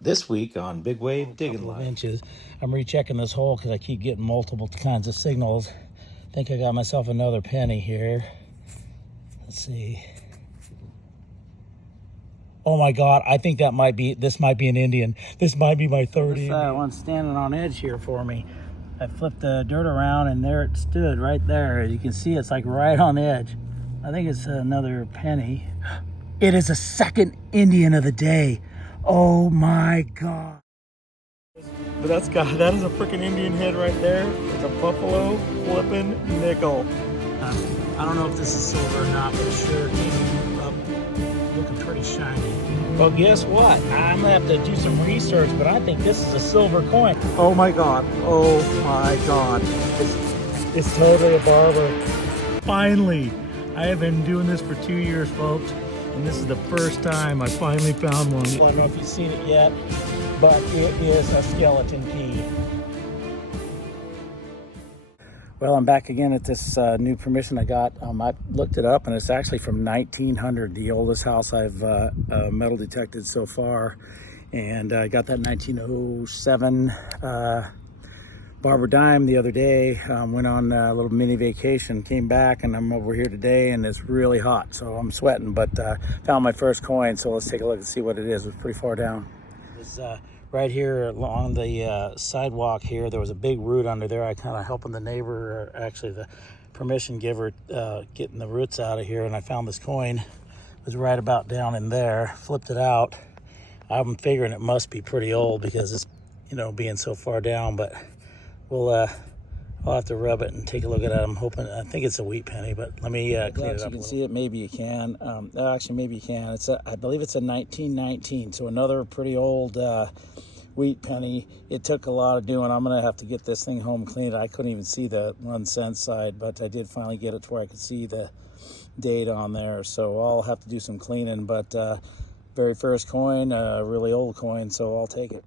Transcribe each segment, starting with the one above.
This week on Big Wave Digging Line. Inches. I'm rechecking this hole because I keep getting multiple kinds of signals. I think I got myself another penny here. Let's see. Oh my God, I think this might be an Indian. This might be my third Indian. One's standing on edge here for me. I flipped the dirt around and there it stood right there. You can see it's like right on the edge. I think it's another penny. It is a second Indian of the day. Oh my God. But that is a freaking Indian head right there. It's a buffalo flipping nickel. I don't know if this is silver or not, but it sure came up looking pretty shiny. Well, guess what? I'm gonna have to do some research, but I think this is a silver coin. Oh my God. Oh my God. It's totally a barber. Finally, I have been doing this for 2 years, folks. And this is the first time I finally found one. I don't know if you've seen it yet, but it is a skeleton key. Well, I'm back again at this new permission I got. I looked it up and it's actually from 1900, the oldest house I've metal detected so far. And I got that 1907 Barber Dime the other day. Went on a little mini vacation, came back, and I'm over here today, and it's really hot, so I'm sweating. But found my first coin, so let's take a look and see what it is. It's pretty far down. It's right here along the sidewalk here. There was a big root under there. I kind of helping the neighbor, or actually the permission giver, getting the roots out of here, and I found this coin. It was right about down in there. Flipped it out. I'm figuring it must be pretty old because it's, being so far down, but I'll have to rub it and take a look at it. I think it's a wheat penny, but let me clean it up. You can see it. Maybe you can. Actually, maybe you can. I believe it's a 1919, so another pretty old wheat penny. It took a lot of doing. I'm gonna have to get this thing home cleaned. I couldn't even see the 1 cent side, but I did finally get it to where I could see the date on there. So I'll have to do some cleaning. But very first coin, a really old coin, so I'll take it.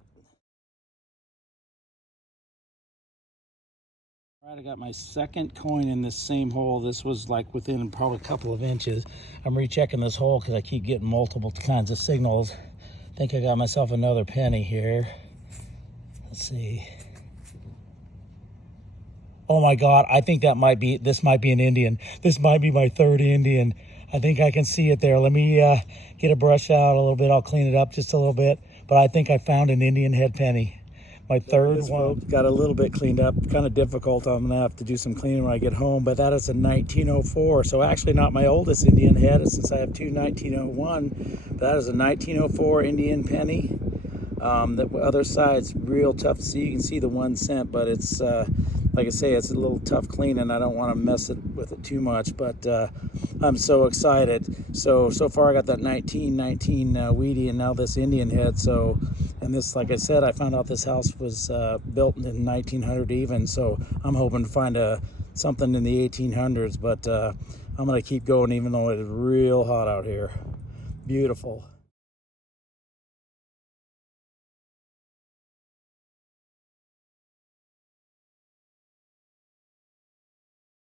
All right, I got my second coin in this same hole. This was like within probably a couple of inches. I'm rechecking this hole because I keep getting multiple kinds of signals. I think I got myself another penny here. Let's see. Oh my God, I think this might be an Indian. This might be my third Indian. I think I can see it there. Let me get a brush out a little bit. I'll clean it up just a little bit. But I think I found an Indian head penny. My third one. Got a little bit cleaned up. Kind of difficult. I'm going to have to do some cleaning when I get home. But that is a 1904. So actually not my oldest Indian head, since I have two 1901. But that is a 1904 Indian penny. The other side's real tough to see. You can see the 1 cent, but it's, like I say, it's a little tough cleaning. I don't want to mess with it too much, but I'm so excited. So far I got that 1919 Wheatie and now this Indian head. And this, like I said, I found out this house was built in 1900 even. So I'm hoping to find something in the 1800s, but I'm going to keep going even though it is real hot out here. Beautiful.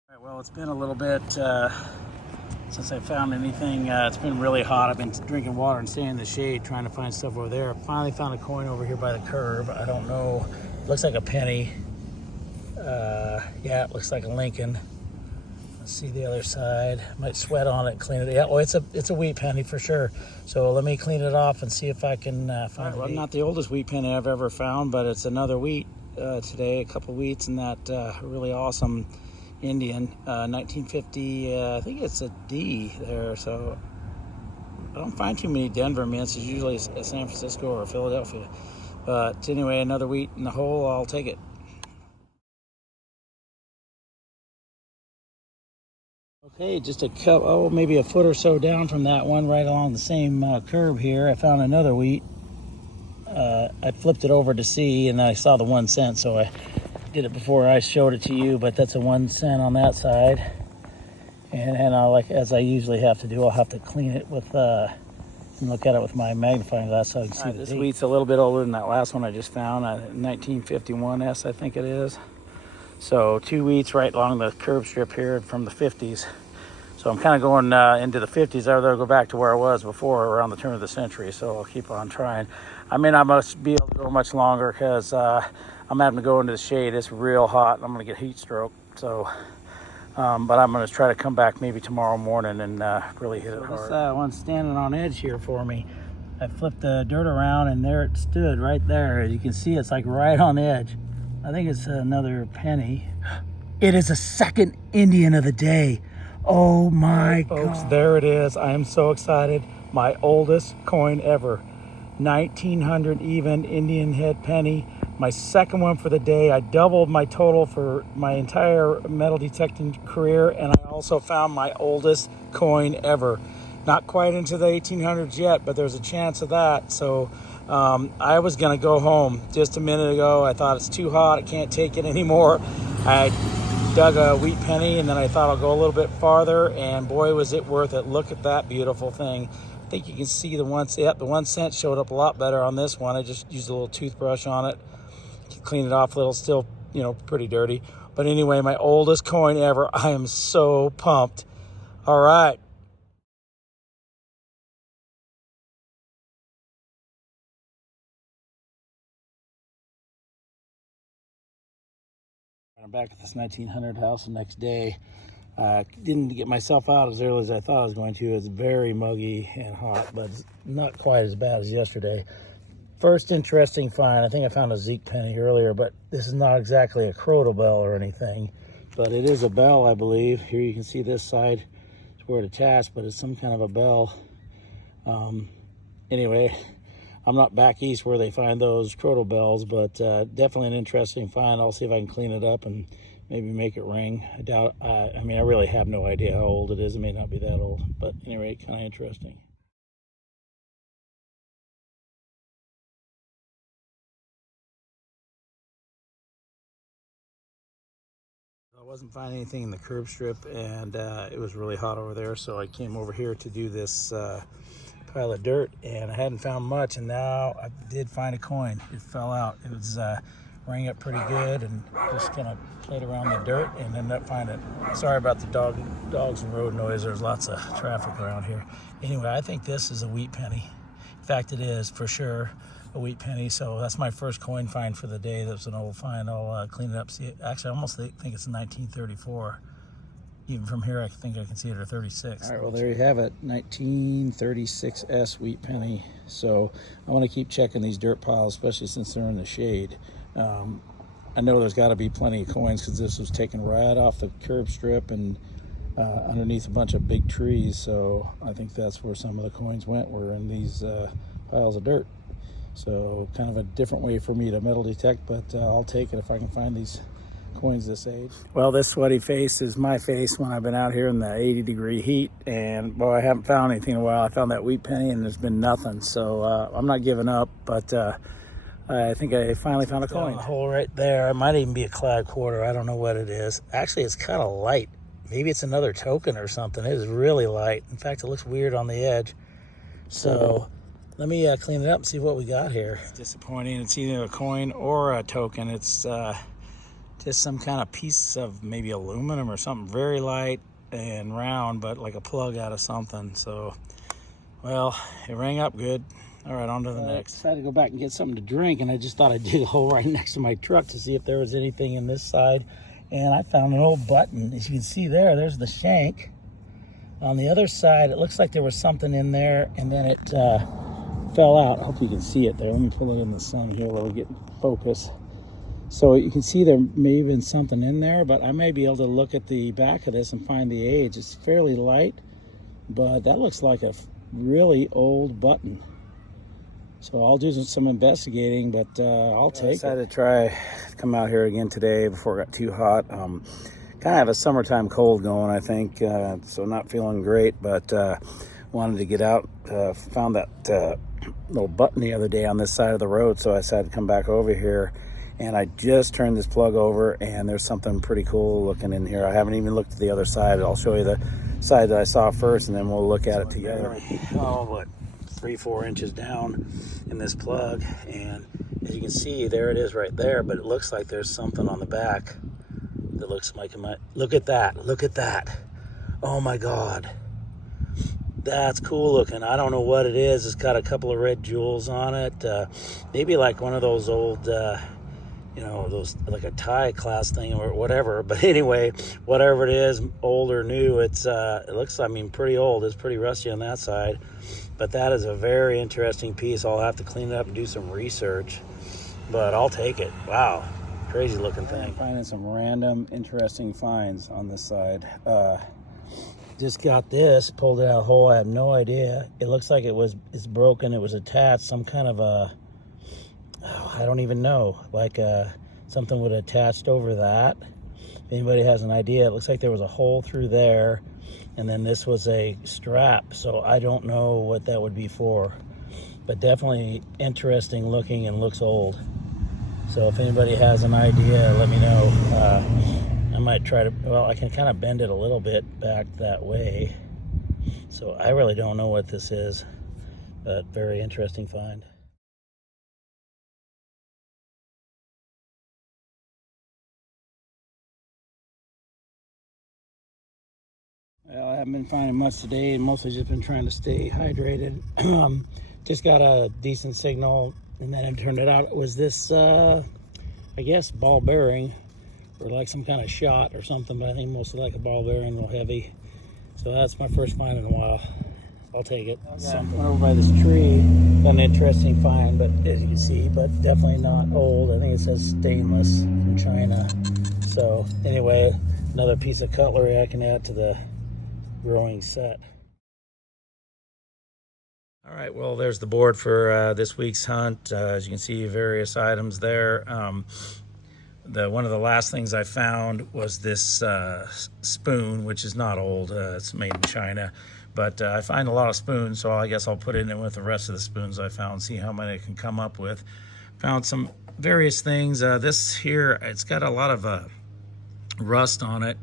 All right, well, it's been a little bit since I found anything. It's been really hot. I've been drinking water and staying in the shade trying to find stuff over there. I finally found a coin over here by the curb. I don't know. It looks like a penny. Yeah, it looks like a Lincoln. Let's see the other side. Might sweat on it and clean it. Yeah, well, it's a wheat penny for sure. So let me clean it off and see if I can find it. Well, not the oldest wheat penny I've ever found, but it's another wheat today. A couple wheats and that really awesome Indian, 1950, I think it's a D there, so I don't find too many Denver mints. It's usually San Francisco or Philadelphia. But anyway, another wheat in the hole, I'll take it. Okay, just maybe a foot or so down from that one, right along the same curb here, I found another wheat. I flipped it over to see, and then I saw the 1 cent, so I did it before I showed it to you, but that's a 1 cent on that side. And I'll, as I usually have to do, I'll have to clean it with and look at it with my magnifying glass so I can see the date. This wheat's a little bit older than that last one I just found, 1951S I think it is. So 2 wheats right along the curb strip here from the 50s. So So I'm kind of going into the 50s. I'd rather go back to where I was before, around the turn of the century. So I'll keep on trying. I mean, I must be able to go much longer because I'm having to go into the shade. It's real hot. I'm going to get heat stroke. So, but I'm going to try to come back maybe tomorrow morning and really hit it hard. This one's standing on edge here for me. I flipped the dirt around and there it stood right there. As you can see, it's like right on the edge. I think it's another penny. It is a second Indian of the day. Oh my God. Folks, there it is. I am so excited. My oldest coin ever. 1900 even Indian head penny. My second one for the day. I doubled my total for my entire metal detecting career, and I also found my oldest coin ever. Not quite into the 1800s yet, but there's a chance of that. So I was gonna go home just a minute ago. I thought it's too hot, I can't take it anymore. I dug a wheat penny and then I thought I'll go a little bit farther, and boy was it worth it. Look at that beautiful thing. I think you can see the 1 cent. The 1 cent showed up a lot better on this one. I just used a little toothbrush on it, clean it off a little, still, you know, pretty dirty. But anyway, my oldest coin ever. I am so pumped. All right. I'm back at this 1900 house the next day. Didn't get myself out as early as I thought I was going to. It's very muggy and hot, but it's not quite as bad as yesterday. First interesting find. I think I found a Zeke penny earlier, but this is not exactly a crotal bell or anything, but it is a bell, I believe. Here you can see this side is where it attached, but it's some kind of a bell. Anyway, I'm not back east where they find those crotal bells, but definitely an interesting find. I'll see if I can clean it up and maybe make it ring. I doubt, I mean, I really have no idea how old it is. It may not be that old, but anyway, kind of interesting. I wasn't finding anything in the curb strip, and it was really hot over there, so I came over here to do this pile of dirt, and I hadn't found much, and now I did find a coin. It fell out. It was rang up pretty good, and just kind of played around the dirt and ended up finding it. Sorry about the dogs and road noise. There's lots of traffic around here. Anyway, I think this is a wheat penny. In fact, it is for sure a wheat penny. So that's my first coin find for the day. That's an old find. I'll clean it up. See it. Actually, I almost think it's 1934. Even from here, I think I can see it at 36. All right, well, there you have it, 1936S wheat penny. So I want to keep checking these dirt piles, especially since they're in the shade. I know there's got to be plenty of coins because this was taken right off the curb strip and underneath a bunch of big trees. So I think that's where some of the coins went, were in these piles of dirt. So kind of a different way for me to metal detect, but I'll take it if I can find these coins this age. Well, this sweaty face is my face when I've been out here in the 80-degree heat, and boy, I haven't found anything in a while. I found that wheat penny and there's been nothing, so I'm not giving up, but I think I finally found a coin. A hole right there. It might even be a clad quarter. I don't know what it is. Actually, it's kind of light. Maybe it's another token or something. It is really light. In fact, it looks weird on the edge. So let me clean it up and see what we got here. It's disappointing. It's either a coin or a token. It's just some kind of piece of maybe aluminum or something, very light and round, but like a plug out of something. So, well, it rang up good. All right, on to the next. I decided to go back and get something to drink, and I just thought I'd dig a hole right next to my truck to see if there was anything in this side. And I found an old button. As you can see there's the shank. On the other side, it looks like there was something in there, and then it fell out. I hope you can see it there. Let me pull it in the sun here while we get focus. So you can see there may have been something in there, but I may be able to look at the back of this and find the age. It's fairly light, but that looks like a really old button. So I'll do some investigating, but I'll take it. I decided to come out here again today before it got too hot. Kind of have a summertime cold going, I think, so not feeling great, but wanted to get out. Found that little button the other day on this side of the road, so I decided to come back over here. And I just turned this plug over, and there's something pretty cool looking in here. I haven't even looked at the other side. I'll show you the side that I saw first, and then we'll look at it together. Oh, what, 3-4 inches down in this plug, and as you can see, there it is right there, but it looks like there's something on the back that looks like it might. Look at that. Oh my God. That's cool looking. I don't know what it is. It's got a couple of red jewels on it. Maybe like one of those old, those like a tie class thing or whatever. But anyway, whatever it is, old or new, it looks, I mean, pretty old. It's pretty rusty on that side. But that is a very interesting piece. I'll have to clean it up and do some research. But I'll take it. Wow. Crazy looking thing. Finding some random interesting finds on this side. Just got this, pulled it out of the hole. I have no idea. It looks like it's broken. It was attached, some kind of I don't even know, like something would have attached over that. If anybody has an idea, it looks like there was a hole through there, and then this was a strap, so I don't know what that would be for, but definitely interesting looking and looks old. So if anybody has an idea, let me know. I might try to, well, I can kind of bend it a little bit back that way. So I really don't know what this is, but very interesting find. Well, I haven't been finding much today, mostly just been trying to stay hydrated. Just got a decent signal, and then it turned out it was this, I guess, ball bearing, or like some kind of shot or something, but I think mostly like a ball bearing, a little heavy. So that's my first find in a while. I'll take it. Went over by this tree, an interesting find, but as you can see, but definitely not old. I think it says stainless from China. So anyway, another piece of cutlery I can add to the growing set. All right, well, there's the board for this week's hunt. As you can see, various items there. One of the last things I found was this spoon, which is not old. It's made in China, but I find a lot of spoons, so I guess I'll put it in with the rest of the spoons I found, see how many I can come up with. Found some various things. This here, it's got a lot of rust on it.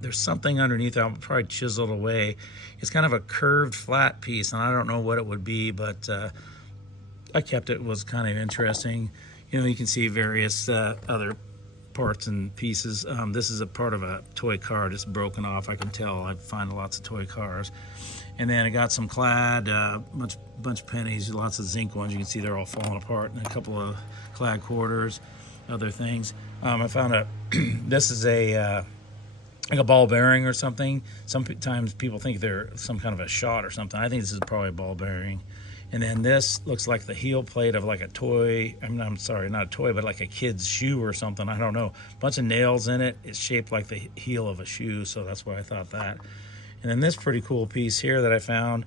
There's something underneath it. I'll probably chisel it away. It's kind of a curved flat piece, and I don't know what it would be, but I kept it. It was kind of interesting. You can see various other parts and pieces. This is a part of a toy car just broken off. I can tell. I find lots of toy cars. And then I got some clad, bunch of pennies, lots of zinc ones. You can see they're all falling apart, and a couple of clad quarters, other things. I found this is like a ball bearing or something. Sometimes people think they're some kind of a shot or something. I think this is probably a ball bearing. And then this looks like the heel plate of like a toy. I'm sorry, not a toy, but like a kid's shoe or something. I don't know. Bunch of nails in it. It's shaped like the heel of a shoe, so that's why I thought that. And then this pretty cool piece here that I found.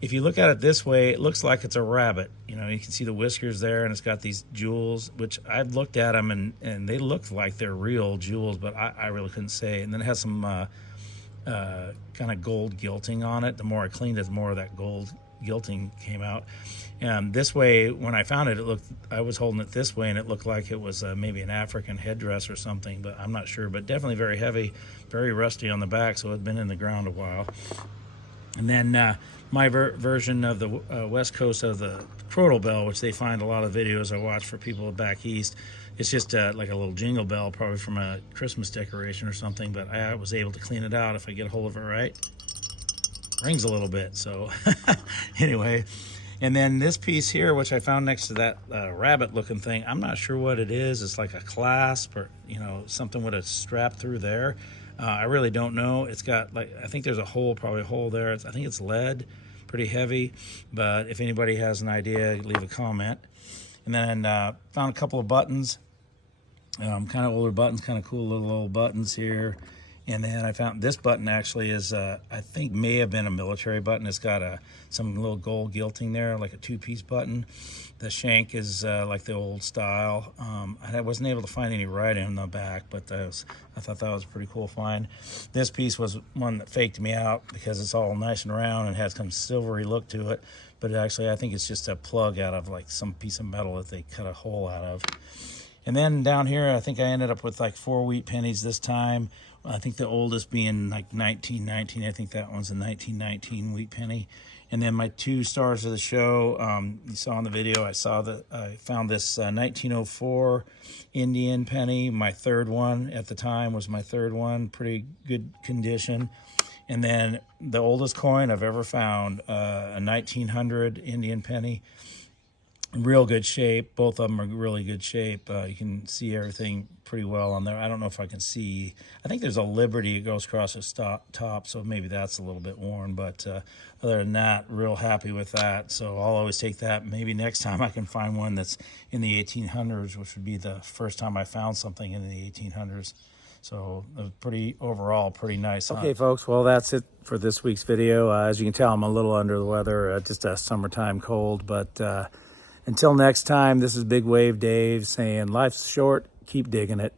If you look at it this way, it looks like it's a rabbit. You can see the whiskers there, and it's got these jewels, which I've looked at them, and they look like they're real jewels, but I really couldn't say. And then it has some kind of gold gilting on it. The more I cleaned it, the more of that gold gilting came out. And this way, when I found it, I was holding it this way, and it looked like it was maybe an African headdress or something, but I'm not sure. But definitely very heavy, very rusty on the back, so it had been in the ground a while. And then my version of the west coast of the crotal bell, which they find a lot of videos I watch for people back east. It's just like a little jingle bell, probably from a Christmas decoration or something, but I was able to clean it out if I get a hold of it right. Rings a little bit, so anyway. And then this piece here, which I found next to that rabbit looking thing, I'm not sure what it is. It's like a clasp or something with a strap through there. I really don't know. It's got I think there's probably a hole there. I think it's lead, pretty heavy, but if anybody has an idea, leave a comment. And then found a couple of buttons, kind of older buttons, kind of cool little old buttons here. And then I found this button actually is, I think may have been a military button. It's got some little gold gilting there, like a two-piece button. The shank is like the old style. I wasn't able to find any writing on the back, but I thought that was a pretty cool find. This piece was one that faked me out because it's all nice and round and has some silvery look to it. But actually, I think it's just a plug out of like some piece of metal that they cut a hole out of. And then down here, I think I ended up with like 4 wheat pennies this time. I think the oldest being like 1919. I think that one's a 1919 wheat penny. And then my 2 stars of the show, you saw in the video, I found this 1904 Indian penny. My third one at the time was my third one, pretty good condition. And then the oldest coin I've ever found, a 1900 Indian penny. Real good shape. Both of them are really good shape. You can see everything pretty well on there. I don't know if I can see. I think there's a Liberty. It goes across the top, so maybe that's a little bit worn. But other than that, real happy with that. So I'll always take that. Maybe next time I can find one that's in the 1800s, which would be the first time I found something in the 1800s. So overall pretty nice. Okay, folks, well, that's it for this week's video. As you can tell, I'm a little under the weather, just a summertime cold. But until next time, this is Big Wave Dave saying life's short, keep digging it.